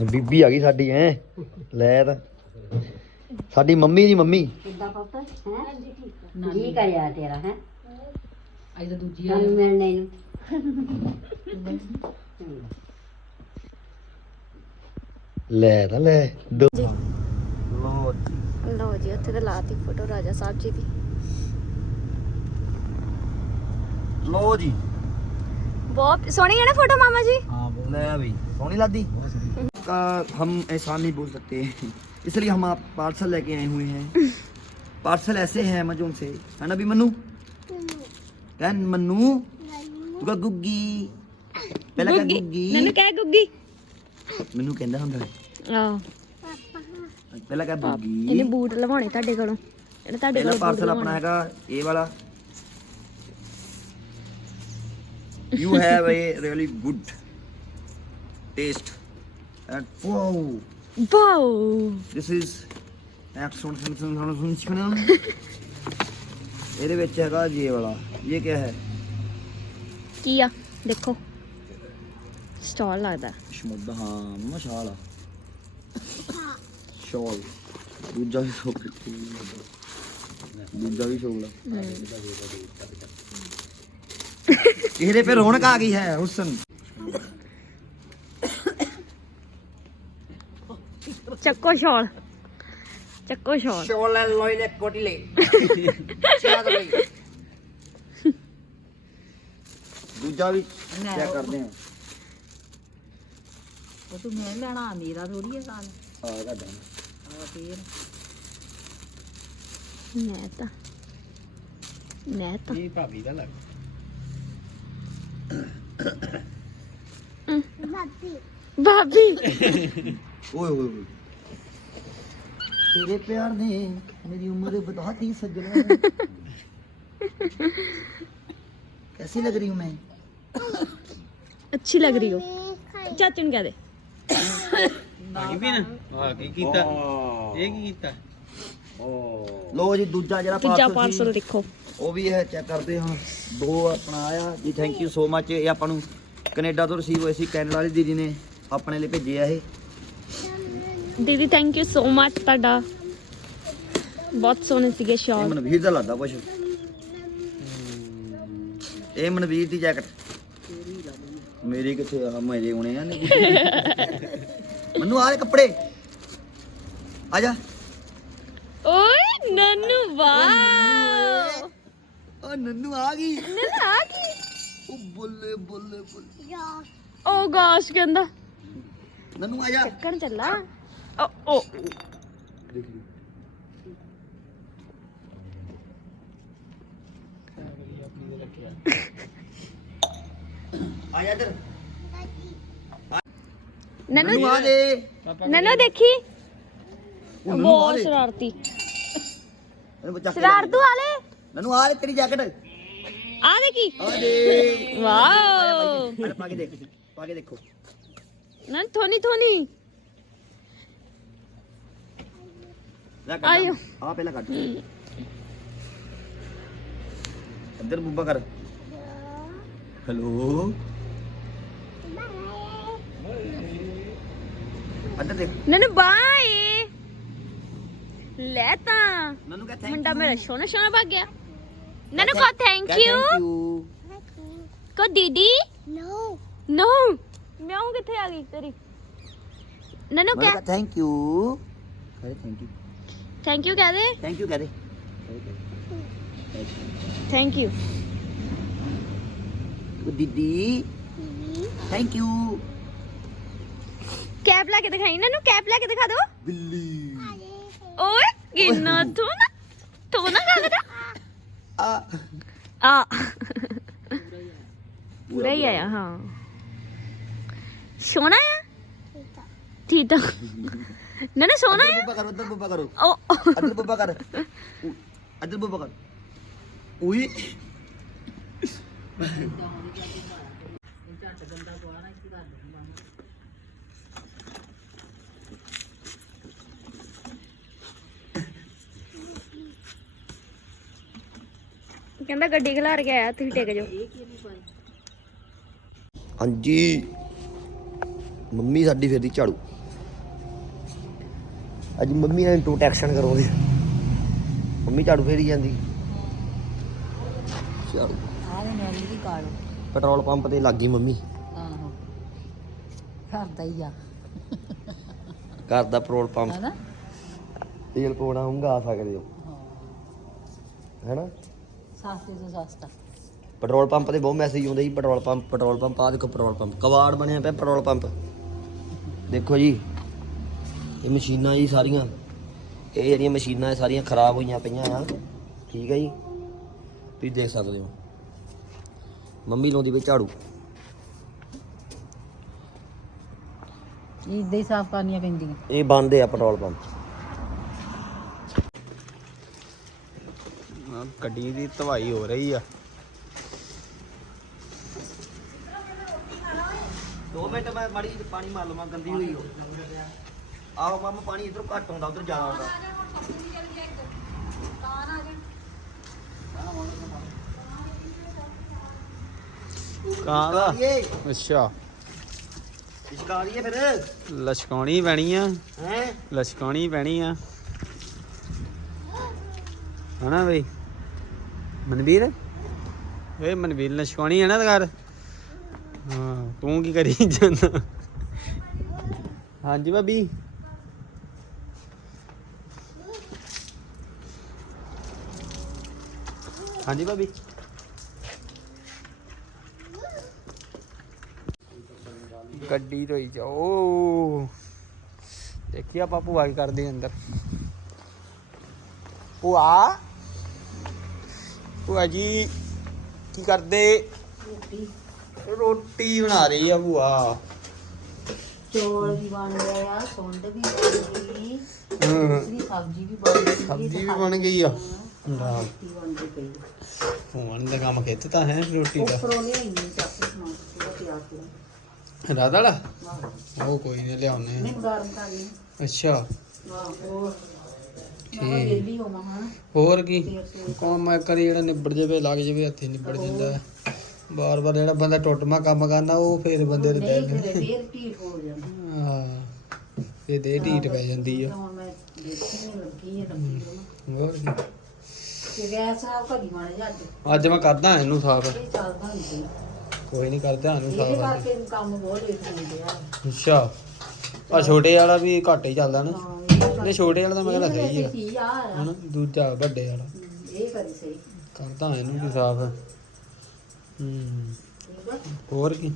ਬੀਬੀ ਆ ਗਈ ਸਾਡੀ ਐ ਲੈ ਤਾਂ। ਸਾਡੀ ਮੰਮੀ ਦੀ ਮੰਮੀ। ਕਿੱਦਾਂ ਪੁੱਤ? ਹੈ? ਜੀ ਕਰਿਆ ਤੇਰਾ ਹੈ? ਅੱਜ ਤਾਂ ਦੂਜੀ ਆ ਤੁਹਾਨੂੰ ਮਿਲਣਾ ਇਹਨੂੰ ਲੈ ਤਾਂ ਲੈ। ਦੋ। ਲੋ ਜੀ। ਲੋ ਜੀ ਉੱਥੇ ਤਾਂ ਲਾਤੀ ਫੋਟੋ ਰਾਜਾ ਸਾਹਿਬ ਜੀ ਦੀ। ਲੋ ਜੀ। ਬਹੁਤ ਸੋਹਣੀ ਹੈ ਨਾ ਫੋਟੋ ਮਾਮਾ ਜੀ? ਹਾਂ ਲੈ ਵੀ ਸੋਹਣੀ ਲੱਗਦੀ? का हम एहसान नहीं बोल सकते इसलिए हम आप पार्सल लेके आए हुए हैं पार्सल ऐसे हैं अमेजोन से है ना भी मन्नू कहन मन्नू तू कह गुग्गी पहला कह गुग्गी ਨਨੂ ਕਹਿ ਗੁੱਗੀ ਮੈਨੂੰ ਕਹਿੰਦਾ ਹੁੰਦਾ ਆਹ ਪਹਿਲਾਂ ਕਹ ਇਹਨੇ ਗੁੱਗੀ ਬੂਟ ਲਵਾਉਣੇ ਤੁਹਾਡੇ ਕੋਲੋਂ ਇਹਨੇ ਤੁਹਾਡੇ ਪਹਿਲਾ ਕੋਲ ਪਾਰਸਲ ਆਪਣਾ ਹੈਗਾ ਇਹ ਵਾਲਾ you have a really good taste and wow wow This is excellent ਇਹਦੇ ਵਿੱਚ ਹੈਗਾ ਜੇ ਵਾਲਾ। ਇਹ ਕੀ ਹੈ? ਕੀ ਆ? ਦੇਖੋ। ਸਟਾਲ ਲੱਗਦਾ। ਸ਼ਮੁੱਦ ਹਾਂ ਮਸ਼ਾਲ ਆ। ਸ਼ਾਲ। ਦੂਜਾ ਵੀ ਸ਼ੋਕ ਦੂਜਾ ਵੀ ਸ਼ੋਕ ਲਾ ਇਹਦੇ पे ਰੌਣਕ ਆ ਗਈ ਹੈ ਹੁਸਨ। ਚੱਕੋ ਸ਼ਾਲ। ਚੱਕੋ ਸ਼ਾਲ। ਸ਼ੋਲ ਲੋਇਲੇ ਕੋਟਿਲੇ ਦੂਜਾ ਵੀ ਚੈੱਕ ਕਰਦੇ ਹਾਂ ਉਹ ਤੂੰ ਮੈਂ ਲੈਣਾ ਮੇਰਾ ਥੋੜੀ ਹੈ ਸਾਲ ਆ ਤੁਹਾਡਾ ਆ ਫੇਰ। ਮੈਂ ਤਾਂ ਮੈਂ ਤਾਂ ਇਹ ਭਾਬੀ ਦਾ ਲੱਗ ਭਾਬੀ। ਓਏ ਓਏ ਓਏ। ਤੇਰੇ ਪਿਆਰ ਨੇ ਮੇਰੀ ਉਮਰ ਵਧਾਤੀ ਸੱਜਣਾ कैसी लग रही हूँ मैं ਅੱਛੀ ਲੱਗ ਰਹੀ ਹੋ ਚਾਚੂ ਨੂੰ ਕਹਿ ਦੇ ਲੋ ਜੀ ਦੂਜਾ ਜਿਹੜਾ ਤੀਜਾ parcel ਪਾਰਸਲ ਸੀ, ਦੇਖੋ ਉਹ ਵੀ ਇਹ ਚੈੱਕ ਕਰਦੇ ਹਾਂ ਦੋ ਆਪਣਾ ਆਇਆ ਜੀ ਥੈਂਕ ਯੂ ਸੋ ਮੱਚ ਇਹ ਆਪਾਂ ਨੂੰ ਕੈਨੇਡਾ ਤੋਂ ਰਿਸੀਵ ਹੋਏ ਸੀ ਕੈਨੇਡਾ ਵਾਲੀ ਦੀਦੀ ਨੇ ਆਪਣੇ ਲਈ ਭੇਜੇ ਆ ਇਹ ਦੀਦੀ ਥੈਂਕ ਯੂ ਸੋ ਮਚ ਤੁਹਾਡਾ। ਬਹੁਤ ਸੋਹਣੇ ਸੀਗੇ ਇਹ ਸ਼ਾਲ ਮਨਵੀਰ ਦਾ ਲੱਗਦਾ ਕੁਛ। ਇਹ ਮਨਵੀਰ ਦੀ ਜੈਕਟ ਮੇਰੀ ਕਿੱਥੇ ਆ? ਮੇਰੇ ਹੋਣੇ ਆ ਨਹੀਂ ਮੈਨੂੰ ਆਹ ਕੱਪੜੇ। ਆ ਜਾ। ਓਏ ਨਨੂ ਵਾਓ। ਓ ਨੰਨੂ ਆ ਗਈ। ਨਨੂ ਆ ਗਈ। ਉਹ ਬੋਲੇ ਬੋਲੇ ਬੋਲੇ। ਓ ਗਾਸ਼ ਕਹਿੰਦਾ। ਨੰਨੂ ਆ ਜਾ। ਚੱਕਣ ਚੱਲਾ। ਓ। ਦੇਖ ਲਈ। ਆ ਜਾ ਇੱਧਰ। ਨਨੂ ਨੰਨੂ ਆ ਦੇ। ਨਨੂ ਦੇਖੀ? ਉਹ ਨੰਨੂ ਆ ਬਹੁਤ ਸ਼ਰਾਰਤੀ। ਸ਼ਰਾਰਤੂ ਵਾਲੇ? ਨੰਨੂ ਆ ਲੈ ਤੇਰੀ ਜੈਕਟ। ਆ ਦੇਖੀ ਆ ਦੇ। ਵਾਓ। ਪਾ ਕੇ ਦੇਖ। ਪਾ ਕੇ ਦੇਖੋ। ਨਨ ਥੋਨੀ ਥੋਨੀ। ਲੈ ਕੱਢ ਆਇਓ। ਆ ਪਹਿਲਾਂ ਕੱਢ। ਇੱਧਰ ਬੁੱਬਾ ਕਰ। ਹੈਲੋ। ਇੱਧਰ ਦੇਖ। ਨਨੂ ਬਾਏ। ਲੈ ਤਾਂ। ਨੰਨੂ ਕਹ ਥੈਂਕ ਮੁੰਡਾ ਮੇਰਾ ਸੋਹਣਾ ਸੋਹਣਾ ਭੱਗ ਗਿਆ। ਨਨੂ ਕੋ ਥੈਂਕ ਯੂ ਯੂ ਕੋ ਦੀਦੀ। ਨੋ ਨੋ ਮਿਆਉ ਕਿੱਥੇ ਆ ਗਈ ਤੇਰੀ? ਨਨੂ ਕਹਿ ਥੈਂਕ ਯੂ ਕਰੇ ਥੈਂਕ ਯੂ ਥੈਂਕ ਯੂ ਕਹਿ ਦੇ ਥੈਂਕ ਯੂ ਕਰੇ ਥੈਂਕ ਯੂ ਦੀਦੀ ਥੈਂਕ ਯੂ ਕੈਪ ਲਾ ਕੇ ਦਿਖਾਈ ਨਨੂ ਕੈਪ ਲਾ ਕੇ ਦਿਖਾ ਦੋ। ਬਿੱਲੀ। ਓਏ ਕਿੰਨਾ ਥੋਨਾ ਥੋਨਾ ਲੱਗਦਾ ਆ। ਆ। ਪੂਰਾ ਹੀ ਆਇਆ ਹਾਂ। ਸੋਹਣਾ ਆ। ਠੀਕ ਆ। ਨਨੂ ਇੱਧਰ ਆ? ਬੁੱਬਾ ਕਰੋ ਇੱਧਰ ਬੁੱਬਾ ਕਰੋ। ਓ। ਇੱਧਰ ਬੁੱਬਾ ਕਰ। ਇੱਧਰ ਬੁੱਬਾ ਕਰ। ਉਈ। ਕਹਿੰਦਾ ਗੱਡੀ ਖਿਲਾਰ ਕੇ ਆਇਆ ਤੁਸੀਂ ਟਿਕ ਜਾਓ। ਹਾਂਜੀ। ਮੰਮੀ ਸਾਡੀ ਫੇਰਦੀ ਝਾੜੂ। ਅੱਜ ਮੰਮੀ ਨਾਲ ਇੰਟਰੋਡਕਸ਼ਨ ਕਰੋਗੇ ਮੰਮੀ ਝਾੜੂ ਫੇਰੀ ਜਾਂਦੀ। ਝਾੜੂ ਆਹ ਨੇ ਨੈਲੀ ਦੀ ਕਾਲ। ਪੈਟਰੋਲ ਪੰਪ ਤੇ ਲੱਗ ਗਈ ਮੰਮੀ। ਆਹੋ। ਘਰ ਦਾ ਹੀ ਆ। ਘਰ ਦਾ ਪੈਟਰੋਲ ਪੰਪ। ਹਨਾ? ਤੇਲ ਪਾਉਣਾ ਹੁੰਗਾ ਆ ਸਕਦੇ ਹੋ। ਹੈਨਾ? ਸਸਤੇ ਤੋਂ ਸਸਤਾ। ਪੈਟਰੋਲ ਪੰਪ ਤੇ ਬਹੁਤ ਮੈਸੇਜ ਆਉਂਦੇ ਜੀ ਪੈਟਰੋਲ ਪੰਪ ਪੈਟਰੋਲ ਪੰਪ ਆ ਦੇਖੋ ਪੈਟਰੋਲ ਪੰਪ। ਕਵਾੜ ਬਣਿਆ ਪਿਆ ਪੈਟਰੋਲ ਪੰਪ। ਦੇਖੋ ਜੀ। ਇਹ ਮਸ਼ੀਨਾਂ ਜੀ ਸਾਰੀਆਂ। ਇਹ ਜਿਹੜੀਆਂ ਮਸ਼ੀਨਾਂ ਇਹ ਸਾਰੀਆਂ ਖਰਾਬ ਹੋਈਆਂ ਪਈਆਂ ਆ। ਠੀਕ ਹੈ ਜੀ? ਤੁਸੀਂ ਦੇਖ ਸਕਦੇ ਹੋ। ਮੰਮੀ ਲਾਉਂਦੀ ਪਈ ਝਾੜੂ। ਇਦਾਂ ਹੀ ਸਾਫ਼ ਕਰਨੀਆਂ ਪੈਂਦੀਆਂ। ਇਹ ਬੰਦ ਆ ਪੈਟਰੋਲ ਪੰਪ। ਆਹ ਗੱਡੀ ਦੀ ਧਵਾਈ ਹੋ ਰਹੀ ਆ। ਦੋ ਮਿੰਟ ਮੈਂ ਮਾੜੀ ਪਾਣੀ ਮਾਰ ਲਵਾਂ ਗੰਦੀ ਹੋਈ ਹੋ ਆਹੋ ਮਾਮਾ ਪਾਣੀ ਇਧਰੋਂ ਘੱਟ ਆਉਂਦਾ ਉਧਰ ਜ਼ਿਆਦਾ ਆਉਂਦਾ। ਕਾਂ ਦਾ ਇਹ ਅੱਛਾ। ਇਸ਼ਕਾ ਫਿਰ। ਲਸ਼ਕਾਉਣੀ ਪੈਣੀ ਆ। ਹੈ? ਲਸ਼ਕਾਉਣੀ ਪੈਣੀ ਆ। ਹਨਾ ਬਈ? ਮਨਵੀਰ? ਏ ਮਨਵੀਰ ਲਸ਼ਕਾਉਣੀ ਹੈ ਨਾ ਘਰ? ਹਾਂ ਤੂੰ ਕੀ ਕਰੀ ਜਾਂਦਾ? ਹਾਂਜੀ ਭਾਬੀ। ਹਾਂਜੀ ਭਾਬੀ। ਗੱਡੀ ਧੋਈ ਜਾਓ ਦੇਖੀ ਆਪਾਂ ਭੂਆ ਕੀ ਕਰਦੀ ਅੰਦਰ। ਭੂਆ। ਭੂਆ ਜੀ ਕੀ ਕਰਦੇ? ਰੋਟੀ। ਬਣਾ ਰਹੀ ਆ ਭੂਆ। ਚੌਲ ਵੀ ਬਣ ਗਏ ਆ ਸੁੰਡ ਵੀ ਬਣ ਗਈ ਦੂਸਰੀ ਸਬਜ਼ੀ ਵੀ ਬਣ ਗਈ ਸਬਜ਼ੀ ਵੀ ਬਣ ਗਈ ਆ। ਲਾ, ਪਈ ਭੂਆ ਦਾ ਕੰਮ ਖਿੱਚਤਾ ਹੈ ਰੋਟੀ ਦਾ। ਉੱਪਰੋਂ ਨਹੀਂ ਚੱਕ ਸਮਾਨ ਪੂਰਾ ਤਿਆਰ ਕਰ ਰਾਧਾ ਵਾਲਾ? ਉਹ ਕੋਈ ਨਹੀਂ ਲਿਆਉਨੇ ਨਹੀਂ ਗਰਮ ਕਰ ਲਈ ਅੱਛਾ। ਵਾਹ ਹੋਰ। ਠੀਕ। ਮੈਂ ਵੇਲੀ ਹੋਵਾਂ ਹਾਂ। ਹੋਰ ਕੀ? ਕੌਣ ਮੈਂ ਕਰੀ ਜਿਹੜਾ ਨਿਬੜ ਜਾਵੇ ਲੱਗ ਜਾਵੇ ਹੱਥੀ ਨਿਬੜ ਜਾਂਦਾ ਬਾਰ ਬਾਰ ਜਿਹੜਾ ਬੰਦਾ ਟੁੱਟਮਾ ਕੰਮ ਕਰਨਾ ਉਹ ਫੇਰ ਬੰਦੇ ਦੇ ਨਹੀਂ ਦਿਲ ਫਿਰ ਢੀਠ ਹੋ ਜਾਂਦਾ। ਹਾਂ। ਇਹ ਦੇ ਢੀਟ ਪੈ ਜਾਂਦੀ ਆ। ਹੁਣ ਮੈਂ ਦੇਖੀ ਨਹੀਂ ਲੱਗੀ ਹੈ। ਲੱਗੀ ਹੋਣਾ ਹੋਰ ਕੀ। ਗੈਸ ਅੱਜ। ਅੱਜ ਮੈਂ ਕਰਦਾ ਇਹਨੂੰ ਸਾਫ਼। ਇਹ ਚੱਲਦਾ ਨਹੀਂ ਸੀ ਕੋਈ ਨਹੀਂ ਕਰਦਾ ਇਹਨੂੰ ਇਹਦੇ ਸਾਫ਼ ਕਰਕੇ ਕੰਮ ਬਹੁਤ ਲੇਟ ਹੁੰਦੇ ਆ ਅੱਛਾ। ਆ ਛੋਟੇ ਵਾਲਾ ਵੀ ਘੱਟ ਹੀ ਚੱਲਦਾ ਨਾ। ਹਾਂ ਨਹੀਂ ਛੋਟੇ ਵਾਲਾ ਤਾਂ ਮੈਂ ਕਹਿੰਦਾ ਸਹੀ ਆ। ਸਹੀ ਆ। ਹਨਾ ਦੂਜਾ ਵੱਡੇ ਵਾਲਾ। ਇਹ ਕਰੀ ਸਹੀ। ਕਰਦਾ ਇਹਨੂੰ ਵੀ ਸਾਫ਼। ਹੂੰ ਠੀਕ ਆ। ਹੋਰ ਕੀ?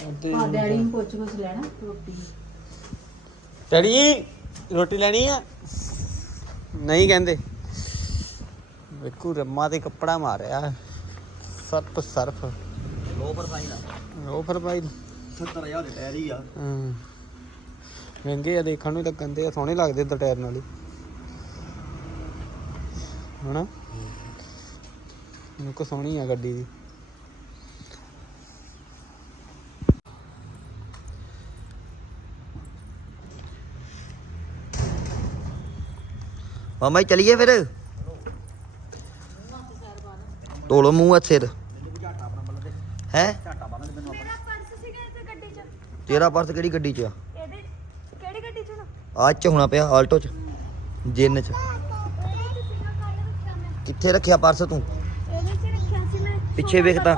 ਕਰਦੇ ਆ ਡੈਡੀ ਨੂੰ ਪੁੱਛ ਪੁੱਛ ਲੈਣਾ ਰੋਟੀ। ਡੈਡੀ ਰੋਟੀ ਲੈਣੀ ਆ? ਨਹੀਂ ਕਹਿੰਦੇ। ਵੇਖੂ ਰੰਮਾ ਤੇ ਕੱਪੜਾ ਮਾਰਿਆ। ਸਰਪ ਸਰਫ ਲੋ ਪ੍ਰੋਫਾਈਲ ਆ ਫਿਰ ਭਾਈ 70000 ਦੇ ਟਾਇਰ ਹੀ ਆ। ਹਾਂ। ਮਹਿੰਗੇ ਆ ਦੇਖਣ ਨੂੰ ਲੱਗਣ ਦੇ ਆ ਸੋਹਣੇ ਲੱਗਦੇ ਤਾਂ ਟਾਇਰ ਨਾਲ। ਹੀ ਹਨਾ? ਮੈਨੂੰ ਕੋ ਸੋਹਣੀ ਆ ਗੱਡੀ ਦੀ। ਮਾਮਾ ਚਲੀਏ ਫਿਰ? ਤੋਲੋ ਮੂੰਹ ਹੱਥ ਸਿਰ। ਹੈ? ਤੇਰਾ ਪਰਸ ਕਿਹੜੀ ਗੱਡੀ 'ਚ ਆ? ਇਹਦੇ ਕਿਹੜੀ ਗੱਡੀ 'ਚ ਹੁਣ ਆਹ 'ਚ ਹੋਣਾ ਪਿਆ ਆਲਟੋ 'ਚ ਜਿੰਨ 'ਚ। ਕਿੱਥੇ ਰੱਖਿਆ ਪਰਸ ਤੂੰ? ਪਿੱਛੇ ਸੋਨਾ ਵੇਖਦਾ।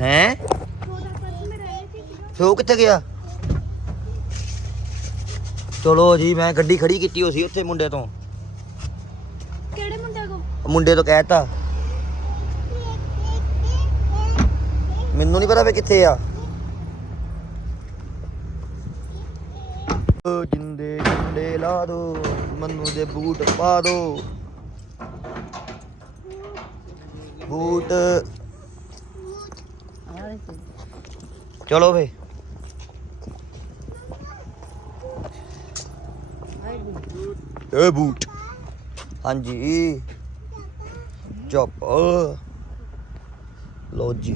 ਹੈ? ਉਹਦਾ ਪਰਸ ਮੇਰਾ ਇਹ 'ਚ ਹੀ ਸੀਗਾ ਫੇ ਉਹ ਕਿੱਥੇ ਗਿਆ? ਚਲੋ ਜੀ ਮੈਂ ਗੱਡੀ ਖੜੀ ਕੀਤੀ ਹੋ ਸੀ ਉੱਥੇ ਮੁੰਡੇ ਤੋਂ। ਕਿਹੜੇ ਮੁੰਡੇ ਕੋ ਉਹ ਮੁੰਡੇ ਤੋਂ ਕਹਿਤਾ। ਮੈਨੂੰ ਨਹੀਂ ਪਤਾ ਵੇ ਕਿੱਥੇ ਆ। ਓ ਜਿੰਦੇ ਜਿੰਦੇ ਲਾ ਦੋ ਮੰਨੂ ਦੇ ਬੂਟ ਪਾ ਦੋ। ਬੂਟ। ਚਲੋ ਫੇ। ਇਹ ਬੂਟ। ਹਾਂਜੀ। ਚੁੱਪ। ਲੋ ਜੀ।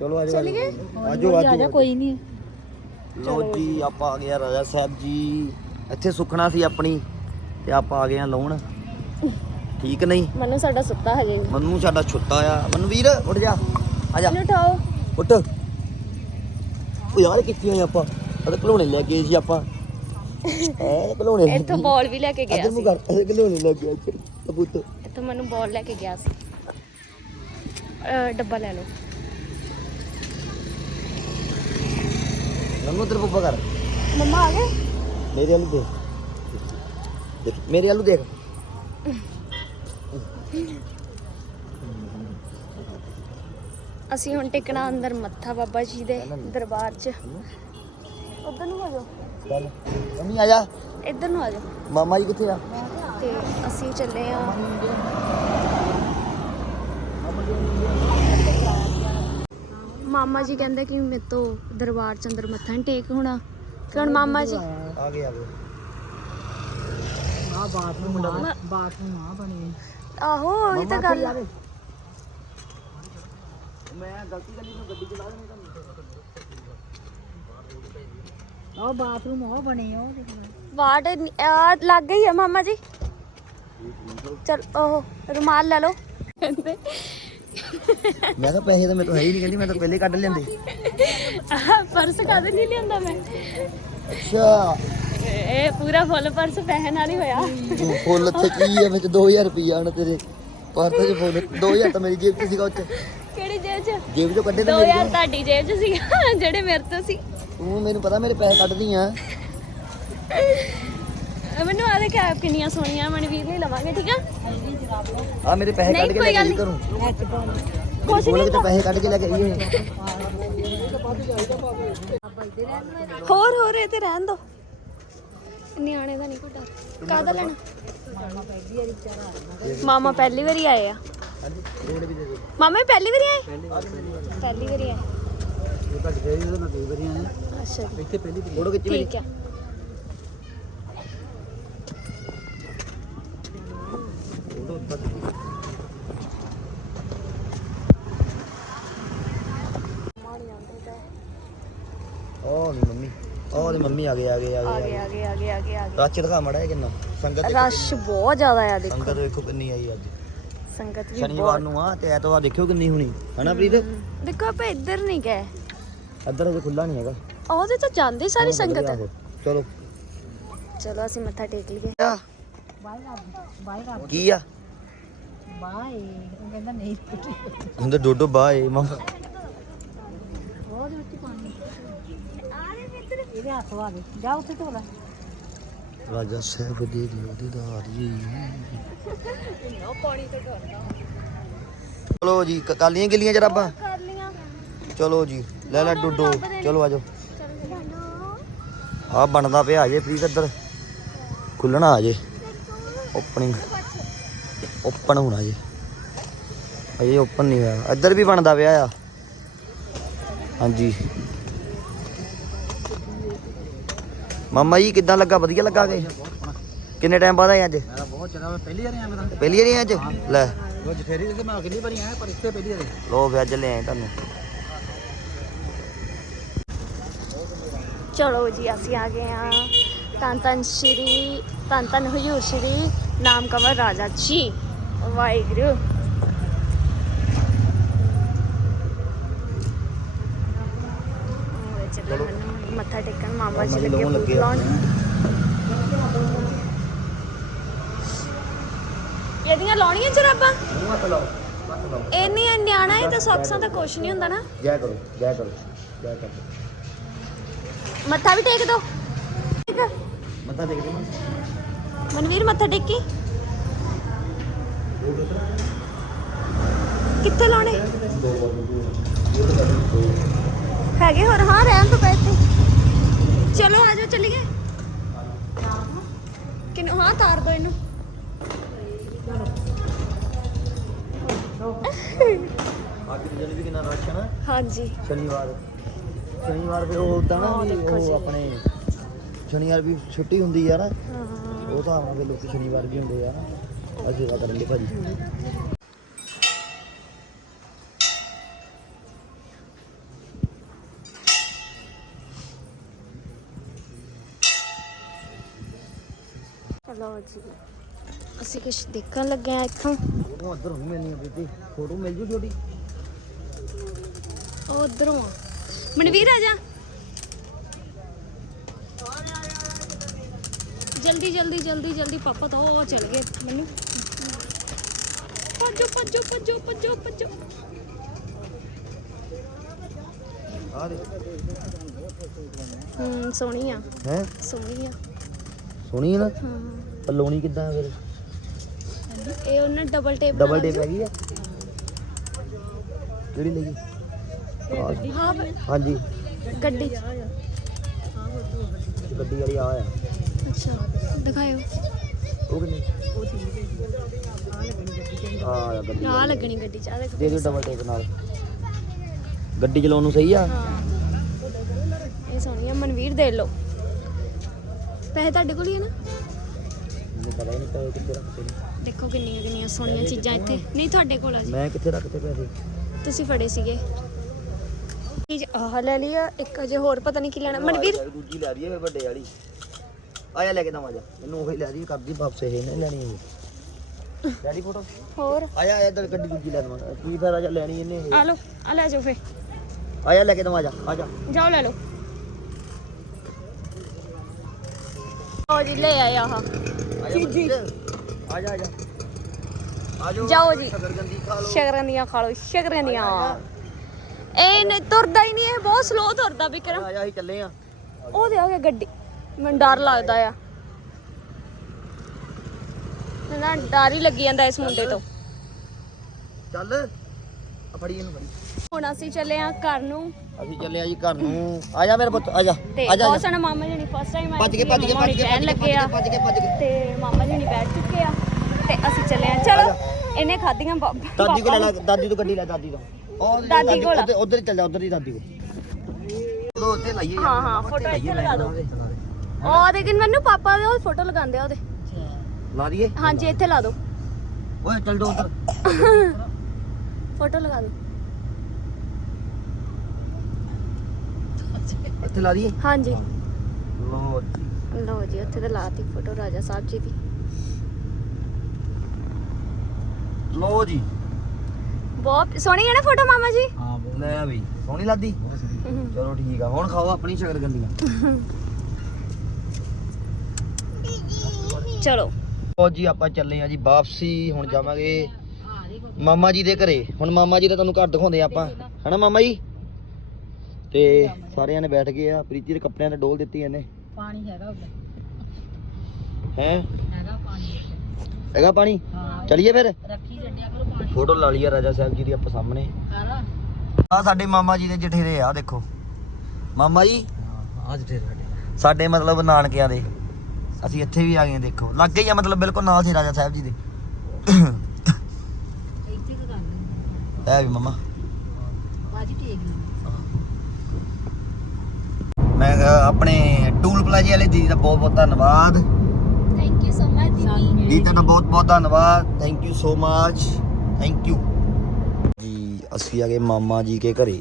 ਚਲੋ ਆਜੋ ਆਜੋ। ਆਜੋ ਕੋਈ ਨਹੀਂ। ਲੋ ਜੀ ਆਪਾਂ ਆ ਗਏ ਆ ਰਾਜਾ ਸਾਹਿਬ ਜੀ। ਇੱਥੇ ਸੁਖਣਾ ਸੀ ਆਪਣੀ ਤੇ ਆਪਾਂ ਆ ਗਏ ਆ ਲਾਉਣ। ਠੀਕ ਨਹੀਂ? ਮੈਨੂੰ ਸਾਡਾ ਸੁੱਤਾ ਹਜੇ। ਮੰਨੂ ਸਾਡਾ ਛੁੱਟਾ ਆ। ਮੰਨੂ ਵੀਰ ਉੱਠ ਜਾ। ਆ ਜਾ। ਇਹਨੂੰ ਉਠਾਓ। ਉੱਠ। ਉਹ ਯਾਰ ਕਿੱਥੇ ਆਏ ਆਪਾਂ? ਅਰੇ ਖਲੋਣੇ ਲੈ ਗਏ ਸੀ ਆਪਾਂ। ਐ ਖਲੋਣੇ ਇੱਥੋਂ ਬਾਲ ਵੀ ਲੈ ਕੇ ਗਿਆ ਇੱਧਰ ਨੂੰ ਸੀ। ਕਰ ਇਹ ਖਲੋਣੇ ਲੱਗ ਗਿਆ ਇੱਥੇ। ਕਬੂਤ ਇੱਥੋਂ ਮੈਨੂੰ ਬਾਲ ਲੈ ਕੇ ਗਿਆ ਸੀ। ਅਹ ਡੱਬਾ ਲੈ ਲਓ। ਨੰਨੂ ਉਧਰ ਪੁੱਪਾ ਕਰ ਮੰਮਾ ਆ ਗਏ? ਮੇਰੇ ਆਲੂ ਦੇਖ। ਦੇਖ ਮੇਰੇ ਆਲੂ ਦੇਖ। ਅਸੀਂ ਹੁਣ ਟਿਕਣਾ ਅੰਦਰ ਮੱਥਾ ਬਾਬਾ ਜੀ ਦੇ ਦਰਬਾਰ 'ਚ। ਉਧਰ ਨੂੰ ਹੋ ਜਾਓ। ਚੱਲ। ਮੰਮੀ ਆ ਜਾ। ਇੱਧਰ ਨੂੰ ਆ ਜਾਓ। ਮਾਮਾ ਜੀ ਕਿੱਥੇ ਆ? ਤੇ ਅਸੀਂ ਚੱਲੇ ਆ। ਮਾਮਾ ਜੀ ਕਹਿੰਦੇ ਕਿ ਮੇਰੇ ਤੋਂ ਦਰਬਾਰ ਚ ਅੰਦਰ ਮੱਥਾ ਨਹੀਂ ਟੇਕ ਹੋਣਾ। ਤੇ ਹੁਣ ਮਾਮਾ ਜੀ ਆ ਗਏ ਆ ਗਏ। ਆ ਬਾਥਰੂਮ ਆ ਬਾਥਰੂਮ ਆ ਬਣੇ। ਆਹੋ ਇਹ ਤਾਂ ਗੱਲ ਆ। ਮੈਂ ਗਲਤੀ ਕਰੀ ਨੂੰ ਗੱਡੀ ਚਲਾ ਦੇਣੀ ਤੁਹਾਨੂੰ। ਆ ਬਾਥਰੂਮ ਉਹ ਬਣੇ ਉਹ ਦੇਖ ਵਾਟ ਆ ਲੱਗ ਗਈ ਆ ਮਾਮਾ ਜੀ। ਚਲ ਉਹ ਰੁਮਾਲ ਲੈ ਲਓ। ਕਹਿੰਦੇ ਮੈਂ ਕਿਹਾ ਪੈਸੇ ਤਾਂ ਮੇਰੇ ਤੋਂ ਹੈ ਹੀ ਨਹੀਂ ਕਹਿੰਦੀ ਮੈਂ ਤਾਂ ਪਹਿਲੇ ਹੀ ਕੱਢ ਲੈਂਦੇ ਆਹ ਪਰਸ ਕਾਹਦੇ ਨਹੀਂ ਲਿਆਂਦਾ ਮੈਂ? ਅੱਛਾ। ਇਹ ਪੂਰਾ ਫੁੱਲ ਪਰਸ ਪਹਿਨ ਨਾਲ ਹੀ ਹੋਇਆ। ਤੂੰ ਫੁੱਲ ਤੇ ਕੀ ਹੈ ਵਿੱਚ 2000 ਰੁਪਈਆ ਹੁਣ ਤੇਰੇ। ਪਰਸ 'ਚ ਫੁੱਲ 2000 ਤਾਂ ਮੇਰੀ ਜੇਬ 'ਚ ਸੀਗਾ ਉੱਚ ਕਿਹੜੀ ਜੇਬ ਚ? ਜੇਬ 'ਚੋਂ ਕੱਢੇ ਤਾਂ ਮੇਰੀ 2000 ਤੁਹਾਡੀ ਜੇਬ ਚ ਸੀਗਾ ਜਿਹੜੇ ਮੇਰੇ ਤੋਂ ਸੀ। ਤੂੰ ਮੈਨੂੰ ਪਤਾ ਮੇਰੇ ਪੈਸੇ ਕੱਢਦੀ ਆ। ਮੈਨੂੰ ਆ ਦੇ ਕੈਪ ਕਿੰਨੀਆਂ ਸੋਹਣੀਆਂ ਮਨਵੀਰ ਲਈ ਲਵਾਂਗੇ ਠੀਕ ਆ? ਆ ਮੇਰੇ ਪੈਸੇ ਕੱਢ ਕੇ ਲੈ ਕੇ ਕਰੂੰ ਕੁਛ ਨਹੀਂ ਕਿਤੇ ਪੈਸੇ ਕੱਢ ਕੇ ਲੈ ਕੇ ਆਈ ਹੋਣੀ ਹੋਰ ਹੋਰ ਇਹ ਤੇ ਰਹਿਣ ਦੋ। ਨਿਆਣੇ ਦਾ ਨਹੀਂ ਕੋਈ ਡਰ ਕਾਹਦਾ ਲੈਣਾ? ਮਾਮਾ ਪਹਿਲੀ ਵਾਰੀ ਆਏ ਆ। ਦੇ ਦੇ ਮਾਮਾ ਪਹਿਲੀ ਵਾਰੀ ਆਏ? ਪਹਿਲੀ ਵਾਰੀ। ਆਏ। ਉਹ ਕੱਢ ਗਏ ਨਾਲ ਕਈ ਵਾਰੀ ਆਏ ਅੱਛਾ ਇੱਥੇ ਪਹਿਲੀ ਫੋਟੋ ਖਿੱਚੀ ਠੀਕ ਆ ਫੋਟੋ ਕੱਢ ਉਹ ਨਹੀਂ ਮੰਮੀ ਉਹ ਤੇ ਮੰਮੀ ਆ ਗਏ ਆ ਗਏ ਆ ਆ ਗਏ ਗਏ ਆ ਗਏ ਆ ਗਏ ਆ ਗਏ ਆ ਗਏ ਰੱਚ ਦਿਖਾ ਮੜਾ ਕਿੰਨਾ। ਸੰਗਤ ਦੇਖੋ ਰਸ਼ ਬਹੁਤ ਜ਼ਿਆਦਾ ਆ ਕਿੰਨੀ- ਦੇਖੋ। ਸੰਗਤ ਵੇਖੋ ਕਿੰਨੀ ਆਈ ਅੱਜ। ਸੰਗਤ ਵੀ ਸ਼ਨੀਵਾਰ ਨੂੰ ਆ ਤੇ ਐਤਵਾਰ ਦੇਖਿਓ ਕਿੰਨੀ ਹੋਣੀ। ਹਨਾ ਪ੍ਰੀਤ? ਬਹੁਤ ਦੇਖੋ ਆਪਾਂ ਇੱਧਰ ਨਹੀਂ ਗਏ। ਅੱਧਰ ਅਜੇ ਖੁੱਲਾ ਨਹੀਂ ਹੈਗਾ। ਉਹਦੇ ਤਾਂ ਜਾਂਦੀ ਸਾਰੀ ਸੰਗਤ। ਆਹੋ, ਚਲੋ। ਚਲੋ ਅਸੀਂ ਮੱਥਾ ਟੇਕ ਲਈਏ। ਆ, ਕੀ ਆ? ਬਾਈ ਉਹ ਕਹਿੰਦਾ ਨਹੀਂ। ਹੁੰਦੇ ਡੋਡੋ ਬਾਏ ਮਮ। ਉਹਦੇ ਵਿੱਚ ਪਾਣੀ। ਇਹਦੇ ਹੱਥ ਆ ਗਏ ਜਾ ਉੱਥੇ ਧੋ ਲੈ। ਰਾਜਾ ਸਾਹਿਬ ਦੇ ਦਿਓ ਦੀਦਾਰੀ ਚਲੋ ਜੀ ਕਾਲੀਆਂ ਗਿੱਲੀਆਂ ਜਰਾਬਾਂ? ਚਲੋ ਜੀ ਲੈ ਲੈ ਡੋਡੋ। ਚਲੋ ਆਜੋ। ਆ ਬਣਦਾ ਪਿਆ ਅਜੇ ਪ੍ਰੀਤ ਇੱਧਰ। ਖੁੱਲਣਾ ਅਜੇ। ਓਪਨਿੰਗ ਓਪਨ ਹੋਣਾ ਜੀ ਅਜੇ ਓਪਨ ਨਹੀਂ ਹੋਇਆ। ਇੱਧਰ ਵੀ ਬਣਦਾ ਪਿਆ ਆ। ਹਾਂਜੀ। ਮਾਮਾ ਜੀ ਕਿੱਦਾਂ ਲੱਗਾ? ਵਧੀਆ ਲੱਗਾ ਕੇ? ਕਿੰਨੇ ਟਾਈਮ ਬਾਅਦ ਆਏ ਅੱਜ? ਬਹੁਤ ਚੰਗਾ ਮੈਂ ਪਹਿਲੀ ਵਾਰ ਆਇਆ ਮੈਂ ਪਹਿਲੀ ਵਾਰੀ ਆਏ ਅੱਜ? ਲੈ। ਉਹ ਜਠੇਰੀ ਦੇ ਮੈਂ ਅਗਲੀ ਵਾਰੀ ਆਇਆ ਪਰ ਇੱਥੇ ਪਹਿਲੀ ਵਾਰ। ਲੋ ਫਿਰ ਅੱਜ ਲੈ ਆਏ ਤੁਹਾਨੂੰ। ਚਲੋ ਜੀ ਅਸੀਂ ਆ ਗਏ ਆ ਧੰਨ ਧੰਨ ਸ਼੍ਰੀ ਧੰਨ ਧੰਨ ਹਜੂਰ ਸ਼੍ਰੀ ਨਾਮ ਕਵਰ ਰਾਜਾ ਜੀ। ਵਾਹਿਗੁਰੂ ਉਹ ਚੱਲੇ ਮੈਨੂੰ ਮੱਥਾ ਟੇਕਣ ਮਾਮਾ ਜੀ ਲੱਗੇ ਫੂਟ। ਲਾਉਣ। ਇਹਦੀਆਂ ਲਾਉਣੀਆਂ ਜਰਾਬਾਂ? ਮੂੰਹ ਹੱਥ ਲਾਓ ਹੱਥ ਲਾਓ। ਇੰਨੀ ਨਿਆਣਾ ਹੀ ਤਾਂ ਸੌਕਸਾਂ ਤਾਂ ਕੁਛ ਨਹੀਂ ਹੁੰਦਾ ਨਾ। ਜੈ ਕਰੋ ਜੈ ਕਰੋ ਜੈ ਕਰੋ। ਮੱਥਾ ਵੀ ਟੇਕ ਦੋ। ਠੀਕ ਮੱਥਾ ਦੇਖ ਦੇ ਮਨਵੀਰ ਮੱਥਾ ਟੇਕੀ। ਕਿੱਥੇ ਲਾਉਣੇ? ਹੈਗੇ ਹੋਰ ਹਾਂ ਰਹਿਣ ਤੋਂ ਪਏ ਇੱਥੇ। ਚਲੋ ਆ ਜਾਓ ਚੱਲੀਏ। ਕਿਨੂੰ ਹਾਂ ਤਾਰ ਦੋ ਇਹਨੂੰ। ਅੱਜ ਦਿਨ ਵੀ ਕਿੰਨਾ ਰਸ਼ ਹੈ ਨਾ ਹਾਂਜੀ। ਸ਼ਨੀਵਾਰ। ਸ਼ਨੀਵਾਰ ਫਿਰ ਉਹ ਨਾ ਵੀ ਉਹ ਆਪਣੇ ਸ਼ਨੀਵਾਰ ਵੀ ਛੁੱਟੀ ਹੁੰਦੀ ਹਾਂ। ਉਹ ਤਾਂ ਆਵਾਂਗੇ ਲੋਕ ਸ਼ਨੀਵਾਰ ਵੀ ਹੁੰਦੇ ਅਸੀਂ ਕਰਨ ਦੇ ਭਾਜੀ। ਜੀ। ਅਸੀਂ ਕੁਝ ਦੇਖਣ ਲੱਗੇ ਆ ਇੱਥੋਂ। ਉਹ ਅੰਦਰ ਨਹੀਂ ਮਿਲਣੀ ਬੀਬੀ। ਫੋਟੋ ਮਿਲ ਜੂ ਛੋਟੀ ਉਹ ਉਧਰੋਂ ਆ। ਮਨਵੀਰ ਆ ਜਾ। ਜਲਦੀ ਜਲਦੀ ਜਲਦੀ ਜਲਦੀ ਪਾਪਾ ਤਾਂ ਉਹ ਚਲ ਗਏ ਮੈਨੂੰ। ਭੱਜੋ ਭੱਜੋ ਭੱਜੋ ਭੱਜੋ ਭੱਜੋ। ਆ ਦੇ। ਹੂੰ ਸੋਹਣੀ ਆ। ਹੈ? ਸੋਹਣੀ ਆ। ਸੋਹਣੀ ਹੈ ਨਾ? ਹਾਂ। ਪਲੋਣੀ ਕਿੱਦਾਂ ਫਿਰ? ਇਹ ਉਹਨਾਂ ਡਬਲ ਟੇਪ ਡਬਲ ਟੇਪ ਹੈਗੀ ਆ? ਕਿਹੜੀ ਲਈ? ਹਾਂ ਹਾਂਜੀ। ਗੱਡੀ ਗੱਡੀ ਵਾਲੀ ਆ ਆ। ਅੱਛਾ ਦਿਖਾਇਓ। ਉਹ ਕਿੰਨੀ? ਆ ਗੱਡੀ ਆ ਲੱਗਣੀ ਗੱਡੀ ਚ ਆ ਦੇਖ। ਦੇ ਦਿਓ ਡਬਲ ਟੇਪ ਨਾਲ। ਗੱਡੀ ਚਲਾਉਣ ਨੂੰ ਸਹੀ ਆ? ਇਹ ਸੋਹਣੀ ਆ ਮਨਵੀਰ ਦੇ ਲਓ। ਪੈਸੇ ਤੁਹਾਡੇ ਕੋਲ ਹੀ ਆ ਨਾ? ਮੈਨੂੰ ਪਤਾ ਹੀ ਨਹੀਂ ਪਏ ਕਿੱਥੇ ਰੱਖਤੇ ਨੇ। ਦੇਖੋ ਕਿੰਨੀਆਂ ਕਿੰਨੀਆਂ ਸੋਹਣੀਆਂ ਚੀਜ਼ਾਂ ਇੱਥੇ। ਨਹੀਂ ਤੁਹਾਡੇ ਕੋਲ ਆ ਜੀ। ਮੈਂ ਕਿੱਥੇ ਰੱਖਤੇ ਪੈਸੇ? ਤੁਸੀਂ ਫੜੇ ਸੀਗੇ। ਚੀਜ਼ ਆਹ ਲੈ ਲਿਆ ਇੱਕ ਅਜੇ ਹੋਰ ਪਤਾ ਨਹੀਂ ਕੀ ਲੈਣਾ। ਮਨਵੀਰ? ਦੂਜੀ ਲੈ ਰਹੀ ਹੈ ਵੱਡੇ ਵਾਲੀ। ਆਇਆ ਲੈ ਕੇ ਦਵਾਂ ਜਾ। ਮੈਨੂੰ ਉਹੀ ਲੈ ਰਹੀ ਕਰਦੀ ਵਾਪਸ ਇਹ ਨਹੀਂ ਲੈਣੀ ਇਹ ਡੈਡੀ ਫੋਟੋ? ਹੋਰ? ਆਇਆ ਆਇਆ ਇੱਧਰ ਗੱਡੀ ਦੂਜੀ ਲੈ ਦਵਾਂ। ਕੀ ਫਾਇਦਾ ਜੇ ਲੈਣੀ ਇਹਨੇ ਇਹ? ਆ ਲਓ ਆ ਲੈ ਜਾਓ ਫੇ ਆਇਆ ਲੈ ਕੇ ਦਵਾਂ ਜਾ ਆ ਜਾ। ਜਾਓ ਲੈ ਲਓ। ਉਹ ਜੀ ਲੈ ਆਇਆ ਆਹ। ਜੀ ਜੀ। ਆ ਜਾ ਆ ਜਾ। ਆ ਜਾਓ ਜੀ। ਗੰਦੀ ਖਾ ਲਓ। ਸ਼ਕਰਾਂ ਦੀਆਂ ਖਾ ਲਓ ਸ਼ਕਰਾਂ ਦੀਆਂ। ਇਹ ਨੇ ਤੁਰਦਾ ਹੀ ਨਹੀਂ ਇਹ ਬਹੁਤ ਸਲੋ ਤੁਰਦਾ ਵਿਕਰਮ। ਆ ਜਾ ਅਸੀਂ ਚੱਲੇ ਆ। ਉਹ ਦੇ ਆ ਗਿਆ ਗੱਡੀ। ਮੈਨੂੰ ਡਰ ਲੱਗਦਾ ਆ। ਮੈਨੂੰ ਨਾ ਡਰ ਹੀ ਲੱਗੀ ਜਾਂਦਾ ਇਸ ਮੁੰਡੇ ਤੋਂ। ਚੱਲ। ਆ ਫੜੀ ਇਹਨੂੰ ਫੜੀ। ਹੁਣ ਅਸੀਂ ਚੱਲੇ ਆ ਘਰ ਨੂੰ। ਅਸੀਂ ਚੱਲੇ ਆ ਜੀ ਘਰ ਨੂੰ। ਆ ਜਾ ਮੇਰੇ ਪੁੱਤ ਆ ਜਾ। ਤੇ ਆ ਜਾ ਬਹੁਤ ਸੋਹਣਾ ਮਾਮਾ ਜੀ ਨੇ ਫਸਟ ਟਾਈਮ ਆਏ ਭੱਜ ਕੇ ਭੱਜ ਕੇ ਭੱਜ ਕੇ ਬਹਿਣ ਲੱਗੇ ਆ। ਭੱਜ ਕੇ ਭੱਜ ਕੇ ਤੇ ਮਾਮਾ ਜੀ ਨੇ ਬੈਠ ਚੁੱਕੇ ਆ। ਤੇ ਅਸੀਂ ਚੱਲੇ ਆ। ਚਲੋ ਇਹਨੇ ਖਾਧੀਆਂ ਦਾਦੀ ਕੋਲ ਲੈ ਲਾ ਦਾਦੀ ਤੋਂ ਗੱਡੀ ਲੈ ਦਾਦੀ ਤੋਂ। ਉਹ ਦਾਦੀ ਕੋਲ। ਉੱਧਰ- ਉੱਧਰ ਹੀ ਚੱਲ ਜਾ ਉੱਧਰ ਹੀ ਦਾਦੀ ਕੋਲ। ਲਾਈਏ ਹਾਂ ਹਾਂ ਫੋਟੋ ਇੱਥੇ ਲਗਾ ਦਿਓ। ਉਹ ਲੇਕਿਨ ਮੈਨੂੰ ਪਾਪਾ ਦੇ ਉਹ ਫੋਟੋ ਲਗਾਉਂਦੇ ਆ ਉਹਦੇ। ਲਾ ਦਈਏ? ਹਾਂਜੀ ਇੱਥੇ ਲਾ ਦਿਓ। ਓਏ ਚੱਲ ਦੋ ਉੱਧਰ। ਫੋਟੋ ਲਗਾ ਦਿਓ। ਇੱਥੇ ਲਾ ਦਈਏ? ਹਾਂਜੀ। ਲੋ ਲਓ ਜੀ ਉੱਥੇ ਤੇ ਲਾਤੀ ਫੋਟੋ ਰਾਜਾ ਸਾਹਿਬ ਜੀ ਦੀ। ਲੋ ਜੀ। ਬਹੁਤ ਸੋਹਣੀ ਹੈ ਨਾ ਫੋਟੋ ਮਾਮਾ ਜੀ? ਹਾਂ ਲੈ ਬਈ ਸੋਹਣੀ ਲੱਗਦੀ? ਚਲੋ ਠੀਕ ਆ ਹੁਣ ਖਾਓ ਆਪਣੀ ਸ਼ਕਰ ਗੰਦੀਆਂ ਚਲੋ। ਲੋ ਜੀ ਆਪਾਂ ਚੱਲੇ ਆ ਜੀ ਵਾਪਸੀ ਹੁਣ ਜਾਵਾਂਗੇ ਮਾਮਾ ਜੀ ਦੇ ਘਰੇ। ਹੁਣ ਮਾਮਾ ਜੀ ਦਾ ਤੁਹਾਨੂੰ ਘਰ ਦਿਖਾਉਂਦੇ ਆ ਆਪਾਂ। ਹਨਾ ਮਾਮਾ ਜੀ? ਤੇ ਸਾਰਿਆਂ ਨੇ ਬੈਠ ਗਏ ਆ ਪ੍ਰੀਤੀ ਦੇ ਕੱਪੜਿਆਂ ਤੇ ਡੋਲ ਦਿੱਤੀ ਇਹਨੇ। ਪਾਣੀ ਹੈਗਾ ਉੱਧਰ। ਹੈ? ਹੈਗਾ ਪਾਣੀ ਹੈਗਾ ਪਾਣੀ? ਚਲਿਏ ਫਿਰ? ਰੱਖੀ ਛੱਡਿਆ ਕਰੋ ਪਾਣੀ। ਫੋਟੋ ਲਾ ਲਈ ਆ ਰਾਜਾ ਸਾਹਿਬ ਜੀ ਦੀ ਆਪਾਂ ਸਾਹਮਣੇ। ਆ ਸਾਡੇ ਮਾਮਾ ਜੀ ਦੇ ਜਠੇਰੇ ਆ ਦੇਖੋ। ਮਾਮਾ ਜੀ? ਅੱਜ ਫੇਰ ਸਾਡੇ। ਸਾਡੇ ਮਤਲਬ ਨਾਨਕਿਆਂ ਦੇ। ਅਸੀਂ ਇੱਥੇ ਵੀ ਆ ਗਏ ਹਾਂ, ਦੇਖੋ। ਲੱਗੇ ਹੀ ਆ ਮਤਲਬ ਬਿਲਕੁਲ ਨਾਲ ਸੀ ਰਾਜਾ ਸਾਹਿਬ ਜੀ ਦੇ। ਇੱਥੇ ਲੈਂਦੇ ਹੈ ਵੀ ਮਾਮਾ ਬਾਜੀ ਟੇਕ ਲਈ ਮੈਂ ਆਪਣੇ ਟੂਲ ਪਲਾਜ਼ੇ ਵਾਲੇ ਦੀਦੀ ਦਾ ਬਹੁਤ ਬਹੁਤ ਧੰਨਵਾਦ। ਥੈਂਕ ਯੂ ਸੋ ਮਚ ਦੀਦੀ। ਦੀਦੀ ਦਾ ਬਹੁਤ ਬਹੁਤ ਧੰਨਵਾਦ। Thank you so much thank you ਜੀ ਅਸੀਂ ਆ ਗਏ ਮਾਮਾ ਜੀ ਕੇ ਘਰੇ।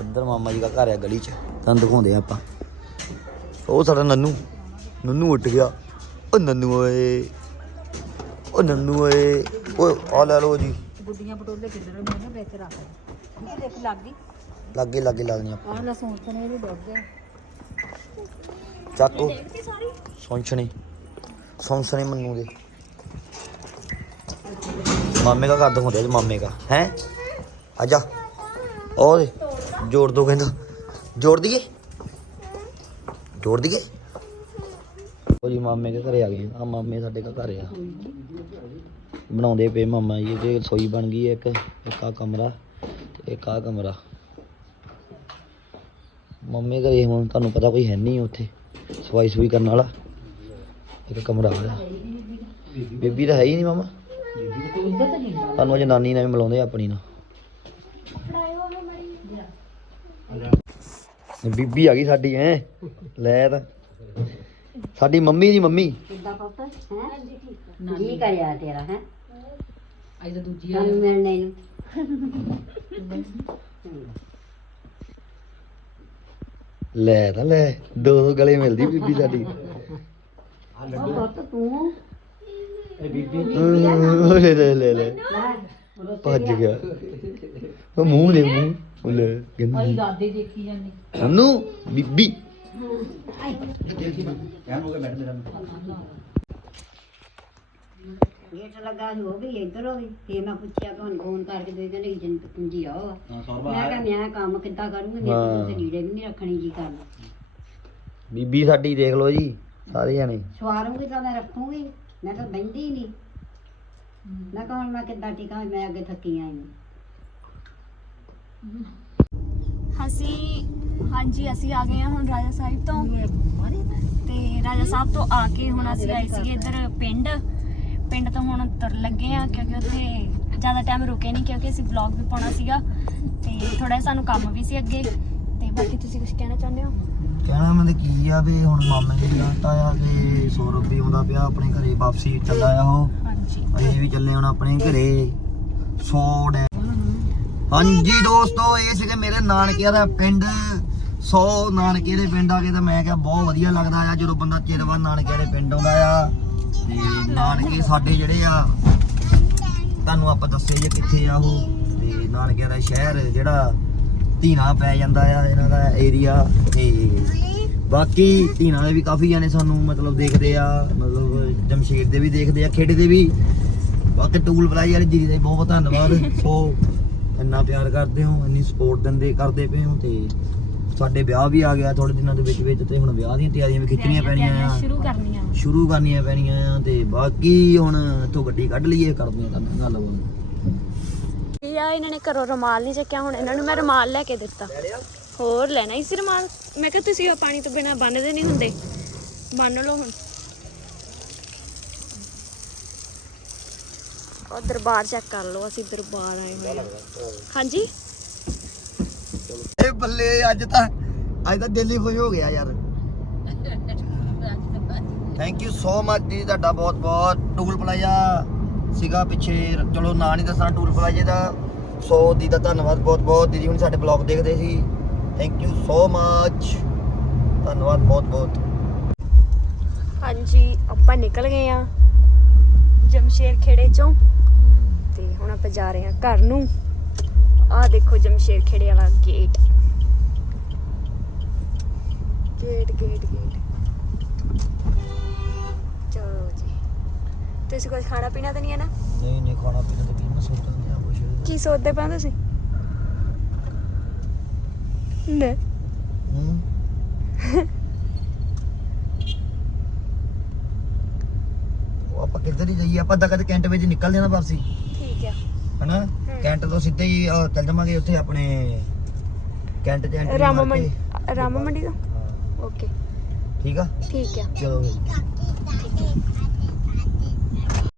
ਇੱਧਰ ਮਾਮਾ ਜੀ ਦਾ ਘਰ ਹੈ ਗਲੀ 'ਚ। ਤੁਹਾਨੂੰ ਦਿਖਾਉਂਦੇ ਆ ਆਪਾਂ। ਉਹ ਸਾਡਾ ਨੰਨੂ। ਨੰਨੂ ਉੱਠ ਗਿਆ। ਉਹ ਨੰਨੂ ਓਏ। ਉਹ ਨੰਨੂ ਓਏ। ਓਏ ਆ ਲੈ ਲਓ ਜੀ। ਗੁੱਡੀਆਂ ਪਟੋਲੇ ਕਿੱਧਰ ਮੈਂ ਨਾ ਵਿੱਚ ਰੱਖ ਇਹ ਦੇਖ ਲੱਗ ਗਈ। ਲਾਗੇ ਲਾਗੇ ਲੱਗਦੀਆਂ ਆਹ ਲਸਣ ਸਨੇ ਵੀ ਡੁੱਬ ਗਏ ਚੱਕੋ ਸੌਂਚਣੇ ਸੌਂਚਣੇ ਮੰਨੂ ਦੇ। ਮਾਮੇ ਦਾ ਘਰ ਦਿਖਾਉਂਦੇ ਅੱਜ ਮਾਮੇ ਦਾ। ਹੈ? ਆਜਾ ਉਹ ਦੇ ਜੋੜ ਦੋ ਕਹਿੰਦਾ। ਜੋੜ ਦਈਏ? ਜੋੜ ਦਈਏ? ਉਹ ਜੀ ਮਾਮੇ ਦੇ ਘਰੇ ਆ ਗਏ। ਆ ਮਾਮੇ ਸਾਡੇ ਦਾ ਘਰ ਆ। ਬਣਾਉਂਦੇ ਪਏ ਮਾਮਾ ਜੀ। ਤੇ ਰਸੋਈ ਬਣ ਗਈ ਇੱਕ। ਇੱਕ ਆ ਕਮਰਾ ਤੇ ਇੱਕ ਆ ਕਮਰਾ। ਮੰਮੀ ਘਰੇ ਹੁਣ ਤੁਹਾਨੂੰ ਪਤਾ ਕੋਈ ਹੈ ਨਹੀਂ ਉੱਥੇ। ਸਫ਼ਾਈ ਸੁਈ ਕਰਨ ਵਾਲਾ। ਇੱਕ ਕਮਰਾ ਆ ਬੀਬੀ ਤਾਂ ਹੈ ਹੀ ਨਹੀਂ ਮਾਮਾ। ਤੁਹਾਨੂੰ ਅਜੇ ਨਾਨੀ ਨਾਲ ਵੀ ਮਿਲਾਉਂਦੇ ਆ ਆਪਣੀ ਨਾਲ। ਬੀਬੀ ਆ ਗਈ ਸਾਡੀ ਐ ਲੈ ਤਾਂ। ਸਾਡੀ ਮੰਮੀ ਦੀ ਮੰਮੀ। ਕਿੱਦਾਂ ਪੁੱਤ ਹੈ ਜੀ ਕਰਿਆ ਤੇਰਾ ਹੈ। ਅੱਜ ਤਾਂ ਦੂਜੀ ਸਾਨੂੰ ਮਿਲਣੇ ਨੂੰ। ਲੈ ਤਾਂ ਲੈ ਦੋ ਦੋ ਗਲੇ ਮਿਲਦੀ ਬੀਬੀ ਸਾਡੀ। ਉਹ ਪੁੱਤ ਤੂੰ ਹਮ, ਲੈ ਲੈ ਲੈ। ਲੈ ਭੱਜ ਗਿਆ। ਉਹ ਮੂੰਹ ਦੇ ਮੂੰਹ। ਉਹ ਲੈ ਕਹਿੰਦੀ ਦਾਦੇ ਦੇਖੀ ਜਾਂਦੀ ਨੰਨੂ ਬੀਬੀ। ਕਹਿਣ ਹੋ ਗਿਆ ਬੈਠ ਮੇਰਾ ਗੇਟ ਲੱਗਾ ਸੀ ਉਹ ਵੀ ਇੱਧਰ ਹੋ ਗਈ ਤੇ ਮੈਂ ਪੁੱਛਿਆ ਹੁਣ ਫੋਨ ਕਰਕੇ ਦੇ ਕਹਿੰਦੇ ਕਿਚਨ ਕੁੰਜੀ ਆਓ ਆ ਮੈਂ ਕਿਹਾ ਮੈਂ ਕੰਮ ਕਿੱਦਾਂ ਕਰੂੰਗੀ? ਮੇਰੇ ਕੋਲ ਤੇ ਲੀੜੇ ਵੀ ਨਹੀਂ ਰੱਖਣੀ ਜੀ ਕਰਨਾ? ਬੀਬੀ ਸਾਡੀ ਦੇਖ ਲਓ ਜੀ ਸਾਰੇ ਜਣੇ। ਸਵਾਰੂੰਗੀ ਤਾਂ ਮੈਂ ਰੱਖੂੰਗੀ ਮੈਂ ਤਾਂ ਬਹਿੰਦੀ ਹੀ ਨਹੀਂ। ਮੈਂ ਕਹਾਂ ਮੈਂ ਕਿੱਦਾਂ ਟਿਕਾਂ ਮੈਂ ਅੱਗੇ ਥੱਕੀ ਆਈ ਹਾਂ। ਅਸੀਂ ਹਾਂਜੀ ਅਸੀਂ ਆ ਗਏ ਹਾਂ ਹੁਣ ਰਾਜਾ ਸਾਹਿਬ ਤੋਂ। ਤੇ ਰਾਜਾ ਸਾਹਿਬ ਤੋਂ ਆ ਕੇ ਹੁਣ ਅਸੀਂ ਆਏ ਸੀਗੇ ਇੱਧਰ ਪਿੰਡ। ਪਿੰਡ ਤੋਂ ਹੁਣ ਤੁਰ ਲੱਗੇ ਆ ਕਿਉਂਕਿ ਉੱਥੇ ਜ਼ਿਆਦਾ ਟਾਈਮ ਰੁਕੇ ਨਹੀਂ ਕਿਉਂਕਿ ਅਸੀਂ ਵਲੌਗ ਵੀ ਪਾਉਣਾ ਸੀਗਾ ਤੇ ਥੋੜਾ ਜਿਹਾ ਸਾਨੂੰ ਕੰਮ ਵੀ ਸੀ ਅੱਗੇ। ਤੇ ਬਾਕੀ ਤੁਸੀਂ ਕੁਝ ਕਹਿਣਾ ਚਾਹੁੰਦੇ ਹੋ? ਕਹਿਣਾ ਮੈਂ ਤੇ ਕੀ ਆ ਵੀ ਹੁਣ ਮਾਮੇ ਦੀ ਗਾਂਟਾ ਆ ਤੇ ਸੌਰਵ ਵੀ ਆਉਂਦਾ ਪਿਆ ਆਪਣੇ ਘਰੇ ਵਾਪਸੀ ਚੱਲਾ ਆ ਉਹ। ਹਾਂਜੀ। ਅਸੀਂ ਵੀ ਚੱਲੇ ਹੁਣ ਆਪਣੇ ਘਰੇ ਸੌ ਡੈ ਹਾਂਜੀ ਦੋਸਤੋ ਇਹ ਸੀਗੇ ਮੇਰੇ ਨਾਨਕਿਆਂ ਦਾ ਪਿੰਡ। ਸੌ ਨਾਨਕੇ ਦੇ ਪਿੰਡ ਆ ਕੇ ਤਾਂ ਮੈਂ ਕਿਹਾ ਬਹੁਤ ਵਧੀਆ ਲੱਗਦਾ ਆ ਜਦੋਂ ਬੰਦਾ ਚਿਰ ਬਾਅਦ ਨਾਨਕਿਆਂ ਦੇ ਪਿੰਡ ਆਉਂਦਾ ਆ। ਤੇ ਨਾਨਕੇ ਸਾਡੇ ਜਿਹੜੇ ਆ, ਤੁਹਾਨੂੰ ਆਪਾਂ ਦੱਸਿਆ ਜੀ ਕਿੱਥੇ ਆ ਉਹ, ਤੇ ਨਾਨਕਿਆਂ ਦਾ ਸ਼ਹਿਰ ਜਿਹੜਾ ਧੀਨਾ ਪੈ ਜਾਂਦਾ ਆ ਇਹਨਾਂ ਦਾ ਏਰੀਆ ਤੇ ਬਾਕੀ ਧੀਨਾ ਦੇ ਵੀ ਕਾਫੀ ਜਾਣੇ ਸਾਨੂੰ ਮਤਲਬ ਦੇਖਦੇ ਆ, ਮਤਲਬ ਜਮਸ਼ੇਦ ਦੇ ਵੀ ਦੇਖਦੇ ਆ, ਖੇੜੇ ਦੇ ਵੀ। ਬਾਕੀ ਟੂਲ ਪਲਾਈ ਵਾਲੀ ਜੀ ਦਾ ਬਹੁਤ ਧੰਨਵਾਦ। ਸੋ ਇੰਨਾ ਪਿਆਰ ਕਰਦੇ ਹੋ, ਇੰਨੀ ਸਪੋਰਟ ਦਿੰਦੇ, ਕਰਦੇ ਪਏ ਹੋ, ਤੇ ਸਾਡੇ ਵਿਆਹ ਵੀ ਆ ਗਿਆ ਥੋੜੇ ਦਿਨਾਂ ਦੇ ਵਿੱਚ ਵਿੱਚ ਤੇ ਹੁਣ ਵਿਆਹ ਦੀਆਂ ਤਿਆਰੀਆਂ ਵੀ ਖਿੱਚਣੀਆਂ ਪੈਣੀਆਂ ਆ। ਸ਼ੁਰੂ ਕਰਨੀਆਂ। ਸ਼ੁਰੂ ਕਰਨੀਆਂ ਪੈਣੀਆਂ ਆ ਤੇ ਬਾਕੀ ਹੁਣ ਇੱਥੋਂ ਗੱਡੀ ਕੱਢ ਲਈਏ ਕਰਦੇ ਆ ਤੁਹਾਨੂੰ ਗੱਲ ਬੋਲ ਇਹ ਆ ਇਹਨਾਂ ਨੇ ਘਰੋਂ ਰੁਮਾਲ ਨਹੀਂ ਚੱਕਿਆ ਹੁਣ ਇਹਨਾਂ ਨੂੰ ਮੈਂ ਰੁਮਾਲ ਲੈ ਕੇ ਦਿੱਤਾ। ਹੋਰ ਲੈਣਾ ਹੀ ਸੀ ਰੁਮਾਲ। ਮੈਂ ਕਿਹਾ ਤੁਸੀਂ ਉਹ ਪਾਣੀ ਤੋਂ ਬਿਨਾ ਬੰਨਦੇ ਨਹੀਂ ਹੁੰਦੇ। ਬੰਨ ਲਓ ਹੁਣ। ਉਹ ਦਰਬਾਰ ਚੈੱਕ ਕਰ ਲਓ ਅਸੀਂ ਦਰਬਾਰ ਆਏ ਹੋਏ ਹਾਂ। ਹਾਂਜੀ? ਇਹ ਬੱਲੇ, ਅੱਜ ਤਾਂ ਅੱਜ ਤਾਂ ਦਿਲ ਖੁਸ਼ ਹੋ ਗਿਆ ਯਾਰ। ਥੈਂਕ ਯੂ ਸੋ ਮਚ ਜੀ, ਤੁਹਾਡਾ ਬਹੁਤ ਬਹੁਤ ਟੂਲ ਪਲਾਜ਼ਾ ਸੀਗਾ ਪਿੱਛੇ। ਚਲੋ, ਨਾਂ ਨਹੀਂ ਦੱਸਣਾ ਟੂਲ ਪਲਾਜ਼ੇ ਦਾ। ਸੋ ਦੀ ਦਾ ਧੰਨਵਾਦ ਬਹੁਤ ਬਹੁਤ। ਦੀਦੀ ਹੁਣ ਸਾਡੇ ਬਲੌਗ ਦੇਖਦੇ ਸੀ। ਥੈਂਕ ਯੂ ਸੋ ਮਚ ਧੰਨਵਾਦ ਬਹੁਤ ਬਹੁਤ। ਹਾਂਜੀ, ਆਪਾਂ ਨਿਕਲ ਗਏ ਆ ਜਮਸ਼ੇਰ ਖੇੜੇ ਚੋਂ। ਤੇ ਹੁਣ ਆਪਾਂ ਜਾ ਰਹੇ ਹਾਂ ਘਰ ਨੂੰ। ਆਹ ਦੇਖੋ ਜਮਸ਼ੇਰ ਖੇੜੇ ਵਾਲਾ ਗੇਟ ਗੇਟ ਗੇਟ ਗੇਟ ਚਲੋ ਜੀ। ਤੁਸੀਂ ਕੁਝ ਖਾਣਾ ਪੀਣਾ ਤਾਂ ਨਹੀਂ ਹੈ ਨਾ? ਨਹੀਂ ਨਹੀਂ ਖਾਣਾ ਪੀਣਾ ਤਾਂ ਕੀ ਮੈਂ ਸੋਚਦਾ ਆ ਕੁਛ। ਕੀ ਸੋਚਦੇ ਪਏ ਹੋ ਤੁਸੀਂ? ਨੇ ਹੂੰ? ਉਹ ਆਪਾਂ ਕਿੱਧਰ ਹੀ ਜਾਈਏ? ਆਪਾਂ ਤਾਂ ਕਦੇ ਕੈਂਟ ਵਿੱਚ ਨਿਕਲ ਜਾਣਾ ਵਾਪਸੀ। ਠੀਕ ਆ। ਹਨਾ? ਕੈਂਟ ਤੋਂ ਸਿੱਧੇ ਹੀ ਅਹ, ਚੱਲ ਜਾਵਾਂਗੇ ਉੱਥੇ ਆਪਣੇ ਕੈਂਟ ਚ entry ਰਾਮਾ ਮਾਰ ਕੇ। ਮੰਡੀ ਰਾਮਾ ਮੰਡੀ ਤੋਂ? ਹਾਂ, ਓਕੇ ਠੀਕ ਆ? ਠੀਕ ਆ। ਚਲੋ। ਫਿਰ।